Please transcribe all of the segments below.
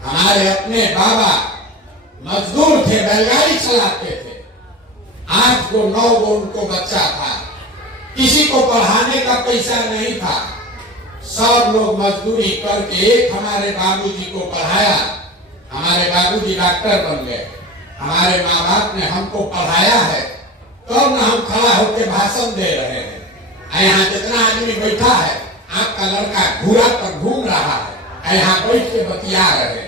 हमारे अपने बाबा मजदूर थे, बैलगाड़ी चलाते थे। 8 को 9 को उनको बच्चा था, किसी को पढ़ाने का पैसा नहीं था। सब लोग मजदूरी करके एक हमारे बाबूजी को पढ़ाया। हमारे बाबूजी डॉक्टर बन गए। हमारे माँ बाप ने हमको पढ़ाया है, तब न हम खड़ा होकर भाषण दे रहे हैं। यहाँ जितना आदमी बैठा है, आपका लड़का घूरा पर घूम रहा है, यहाँ बैठ के बतिया रहे हैं।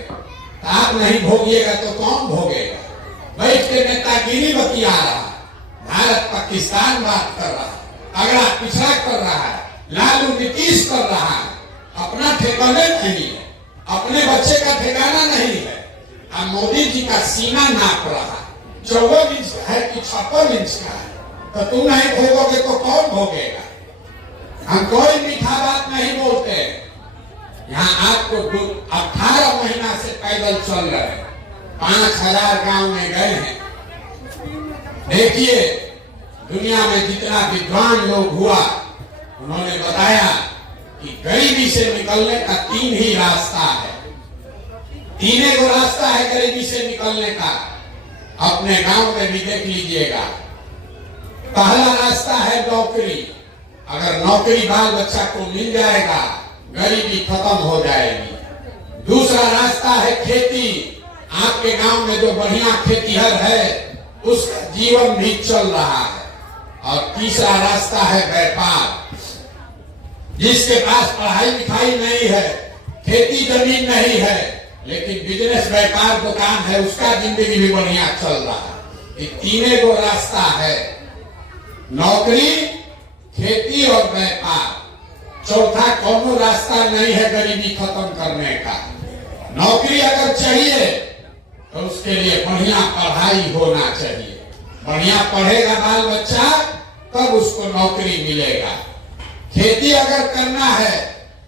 तो आप नहीं भोगिएगा तो कौन भोगेगा? बैठ के नेतागिरी बतिया रहा है, भारत पाकिस्तान बात कर रहा है, अगला पिछड़ा कर रहा है, लालू नीतीश कर रहा है। अपना ठिकाने नहीं है, अपने बच्चे का ठिकाना नहीं है। अब मोदी जी का सीना नाप रहा है, 54 इंच का है कि 56 इंच का है। तो तुम नहीं भोगोगे तो कौन भोगेगा? हम कोई मीठा बात नहीं बोलते। यहाँ आपको 18 महीना से पैदल चल रहे हैं, 5000 गांव में गए हैं। देखिए दुनिया में जितना विद्वान लोग हुआ, उन्होंने बताया कि गरीबी से निकलने का 3 ही रास्ता है। 3 को रास्ता है गरीबी से निकलने का। अपने गांव में भी देख लीजिएगा। पहला रास्ता है नौकरी। अगर नौकरी बाल बच्चा को मिल जाएगा, गरीबी खत्म हो जाएगी। दूसरा रास्ता है खेती। आपके गांव में जो बढ़िया खेतीहर है, उसका जीवन भी चल रहा है। और तीसरा रास्ता है व्यापार। जिसके पास पढ़ाई लिखाई नहीं है, खेती जमीन नहीं है, लेकिन बिजनेस व्यापार दुकान है, उसका जिंदगी भी बढ़िया चल रहा है। ये 3 को रास्ता है, नौकरी, खेती और व्यापार। चौथा कोनो रास्ता नहीं है गरीबी खत्म करने का। नौकरी अगर चाहिए तो उसके लिए बढ़िया पढ़ाई होना चाहिए। बढ़िया पढ़ेगा बाल बच्चा तब उसको नौकरी मिलेगा। खेती अगर करना है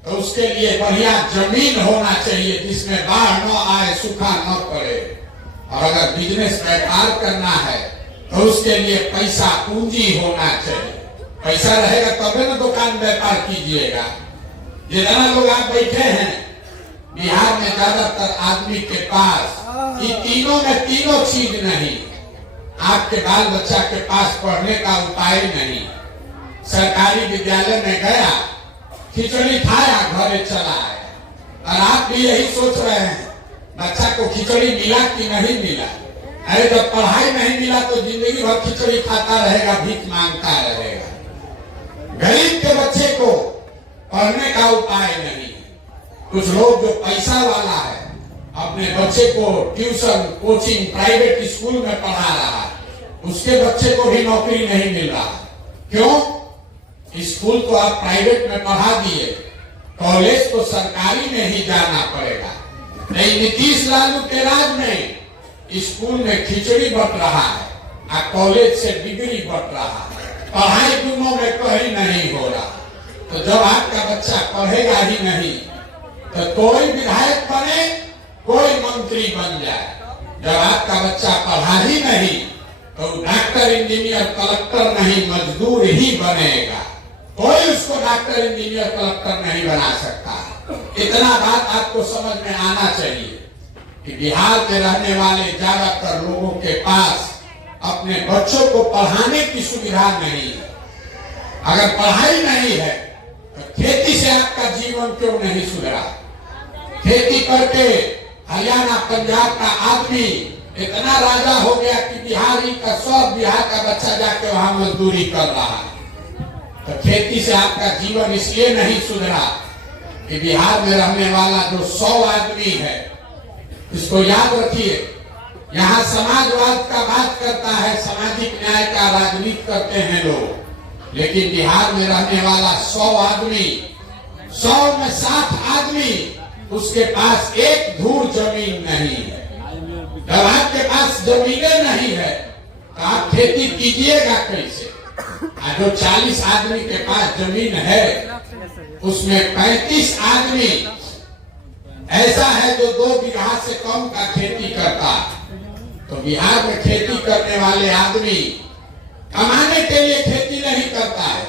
तो उसके लिए बढ़िया जमीन होना चाहिए, जिसमें बाढ़ न आए, सूखा न पड़े। और अगर बिजनेस व्यापार करना है तो उसके लिए पैसा पूंजी होना चाहिए। पैसा रहेगा तबे ना दुकान व्यापार कीजिएगा। जितना लोग आप बैठे हैं बिहार में, ज्यादातर आदमी के पास ये तीनों में तीनों चीज नहीं। आपके बाल बच्चा के पास पढ़ने का उपाय नहीं। सरकारी विद्यालय में गया, खिचड़ी खाया, घरे चला आया। और आप भी यही सोच रहे हैं बच्चा को खिचड़ी मिला कि नहीं मिला। अरे जब पढ़ाई नहीं मिला तो जिंदगी भर खिचड़ी खाता रहेगा, भीख मांगता रहेगा। गरीब के बच्चे को पढ़ने का उपाय नहीं। कुछ लोग जो पैसा वाला है, अपने बच्चे को ट्यूशन, कोचिंग, प्राइवेट स्कूल में पढ़ा रहा है, उसके बच्चे को भी नौकरी नहीं मिल रहा। क्यों? स्कूल तो आप प्राइवेट में पढ़ा दिए, कॉलेज तो सरकारी में ही जाना पड़ेगा। नहीं, नीतीश लालू के राज में स्कूल में खिचड़ी बट रहा है और कॉलेज से डिग्री बट रहा है। पढ़ाई दोनों में कहीं नहीं हो रहा। तो जब आपका बच्चा पढ़ेगा ही नहीं तो कोई विधायक बने, कोई मंत्री बन जाए। जब आपका बच्चा पढ़ा ही नहीं तो डॉक्टर, इंजीनियर, कलेक्टर नहीं, मजदूर ही बनेगा। कोई उसको डॉक्टर, इंजीनियर, कलेक्टर नहीं बना सकता। इतना बात आपको समझ में आना चाहिए कि बिहार के रहने वाले ज्यादातर लोगों के पास अपने बच्चों को पढ़ाने की सुविधा नहीं है। अगर पढ़ाई नहीं है तो खेती से आपका जीवन क्यों नहीं सुधरा? खेती करके हरियाणा, पंजाब का आदमी इतना राजा हो गया कि बिहारी का, सब बिहार का बच्चा जाके वहां मजदूरी कर रहा है। तो खेती से आपका जीवन इसलिए नहीं सुधरा कि बिहार में रहने वाला जो 100 आदमी है, इसको याद रखिए, यहाँ समाजवाद का बात करता है, सामाजिक न्याय का राजनीति करते हैं लोग, लेकिन बिहार में रहने वाला 100 आदमी, 100 में 7 आदमी उसके पास एक धूर जमीन नहीं है। जब आपके पास जमीनें नहीं है तो आप खेती कीजिएगा कैसे? जो 40 आदमी के पास जमीन है उसमें 35 आदमी ऐसा है जो 2 बीघा से कम का खेती करता है। तो बिहार में खेती करने वाले आदमी कमाने के लिए खेती नहीं करता है,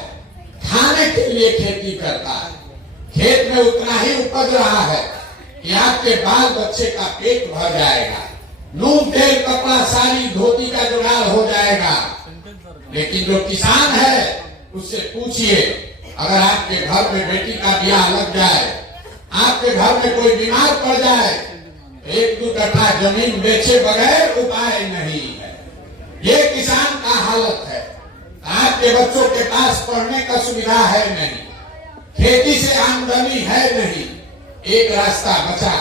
खाने के लिए खेती करता है। खेत में उतना ही उपज रहा है, कि आपके बाल बच्चे का पेट भर जाएगा, नून तेल कपड़ा साड़ी धोती का जुगाड़ हो जाएगा। लेकिन जो किसान है उससे पूछिए, अगर आपके घर में बेटी का ब्याह लग जाए, आपके घर में कोई बीमार पड़ जाए, 1-2 कट्ठा जमीन बेचे बगैर उपाय नहीं है। ये किसान का हालत है। आपके बच्चों के पास पढ़ने का सुविधा है नहीं, खेती से आमदनी है नहीं, एक रास्ता बचा।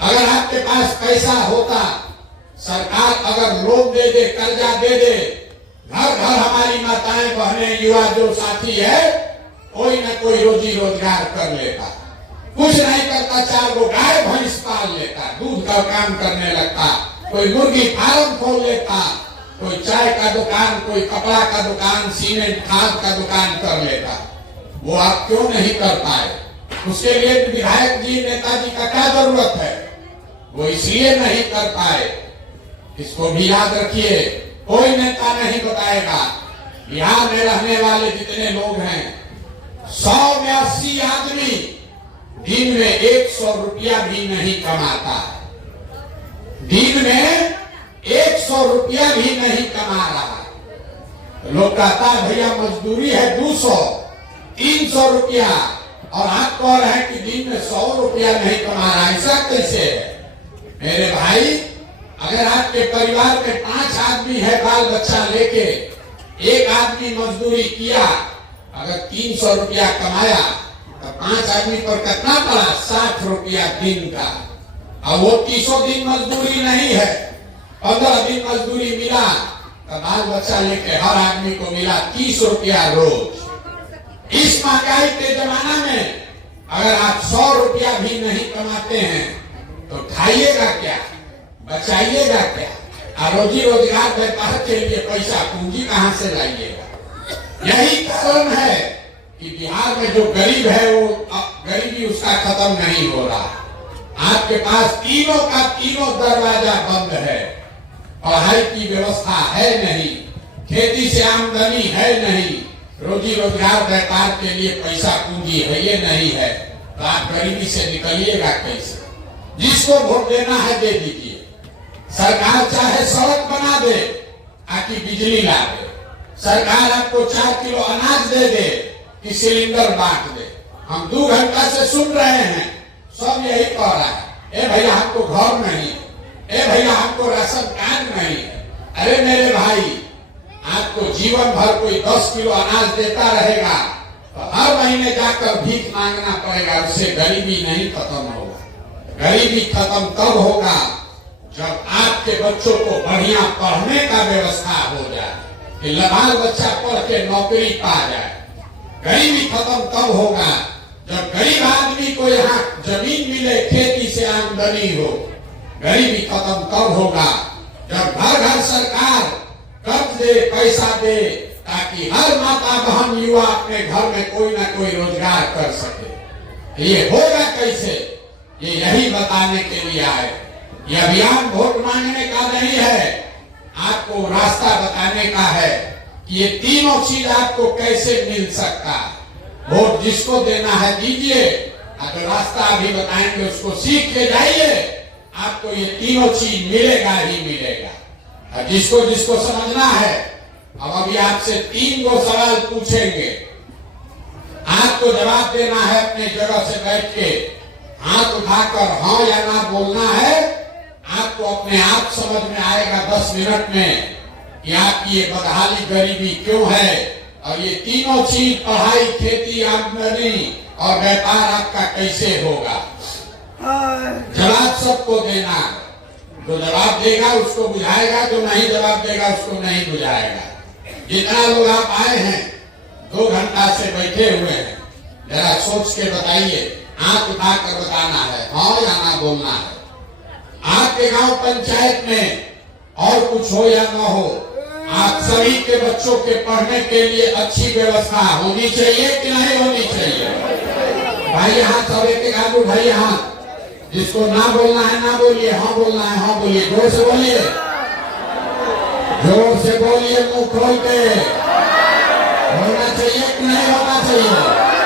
अगर आपके पास पैसा होता, सरकार अगर लोन दे दे, कर्जा दे दे, घर घर हमारी माताएं बहनें युवा जो साथी है, कोई न कोई रोजी रोजगार कर लेता। कुछ नहीं करता, 4 गो गाय भैंस पाल लेता, दूध का काम करने लगता, कोई मुर्गी फार्म खोल लेता, कोई चाय का दुकान, कोई कपड़ा का दुकान, सीमेंट खाद का दुकान कर लेता। वो आप क्यों नहीं कर पाए? उसके लिए विधायक जी, नेताजी का क्या जरूरत है? वो इसलिए नहीं कर पाए। इसको भी याद रखिए, कोई नेता नहीं बताएगा। बिहार में रहने वाले जितने लोग हैं, 100 में 80 आदमी दिन में 100 रुपया भी नहीं कमाता है। दिन में 100 रुपया भी नहीं कमा रहा। तो लोग कहता है भैया मजदूरी है 200, 300 रुपया, और आप कह रहे हैं कि दिन में 100 रुपया नहीं कमा रहा। ऐसा कैसे है? मेरे भाई, अगर आपके परिवार में 5 आदमी है, बाल बच्चा लेके, एक आदमी मजदूरी किया, अगर 300 रुपया कमाया, तो 5 आदमी पर कितना पड़ा? 60 रुपया दिन का। अब वो 300 दिन मजदूरी नहीं है, 15 दिन मजदूरी मिला, तो बाल बच्चा लेके हर आदमी को मिला 30 रुपया रोज। इस महंगाई के जमाना में अगर आप 100 रुपया भी नहीं कमाते हैं, तो खाइएगा क्या, बचाइएगा क्या? रोजी रोजगार व्यापार के लिए पैसा पूंजी कहां से लाइएगा? यही कारण है कि बिहार में जो गरीब है वो गरीबी उसका खत्म नहीं हो रहा। आपके पास तीनों का तीनों दरवाजा बंद है। पढ़ाई की व्यवस्था है नहीं, खेती से आमदनी है नहीं, रोजी रोजगार व्यापार के लिए पैसा पूंजी है ये नहीं है, तो आप गरीबी से निकलिएगा कैसे? जिसको वोट देना है दे दीजिए। सरकार चाहे सड़क बना दे, आकी बिजली ला दे, सरकार आपको 4 किलो अनाज दे दे कि सिलेंडर बांट दे। हम 2 घंटा से सुन रहे हैं, सब यही कह रहा है, ए भैया हमको घर नहीं, ए भैया हमको राशन कार्ड नहीं। अरे मेरे भाई, आपको जीवन भर कोई 10 किलो अनाज देता रहेगा, तो हर महीने जाकर भीख मांगना पड़ेगा, उससे गरीबी नहीं खत्म होगा। गरीबी खत्म तब होगा जब आपके बच्चों को बढ़िया पढ़ने का व्यवस्था हो जाए, कि बाल बच्चा पढ़ के नौकरी पा जाए। गरीबी खत्म तब होगा जब गरीब आदमी को यहाँ जमीन मिले, खेती से आमदनी हो। गरीबी खत्म तब होगा जब घर घर सरकार कर्ज दे, पैसा दे, ताकि हर माता बहन युवा अपने घर में कोई ना कोई रोजगार कर सके। ये होगा कैसे? ये यही बताने के लिए आए। ये अभियान वोट मांगने का नहीं है, आपको रास्ता बताने का है कि ये तीनों चीज आपको कैसे मिल सकता है। वोट जिसको देना है दीजिए, जो रास्ता अभी बताएंगे उसको सीख के जाइए, आपको ये तीनों चीज मिलेगा ही मिलेगा। जिसको जिसको समझना है, अब अभी आपसे 3 गो सवाल पूछेंगे, आपको जवाब देना है अपने जगह से बैठ के, हाथ उठाकर हाँ या ना बोलना है। आपको अपने आप समझ में आएगा 10 मिनट में कि आपकी ये बदहाली गरीबी क्यों है, और ये तीनों चीज पढ़ाई, खेती, आमदनी और व्यापार आपका कैसे होगा। जवाब सबको देना, जो जवाब देगा उसको बुझाएगा, जो नहीं जवाब देगा उसको नहीं बुझाएगा। जितना लोग आप आए हैं, 2 घंटा से बैठे हुए हैं, जरा सोच के बताइए, आंख उठाकर बताना है, हाँ या ना बोलना है। आपके गांव पंचायत में और कुछ हो या ना हो, आप सभी के बच्चों के पढ़ने के लिए अच्छी व्यवस्था होनी चाहिए कि नहीं होनी चाहिए? भाई यहाँ सब एक आदमी भाई यहाँ, जिसको ना बोलना है ना बोलिए, हाँ बोलना है हाँ बोलिए, जोर से बोलिए, जोर से बोलिए, मुंह खोल के। होना चाहिए कि नहीं होना चाहिए?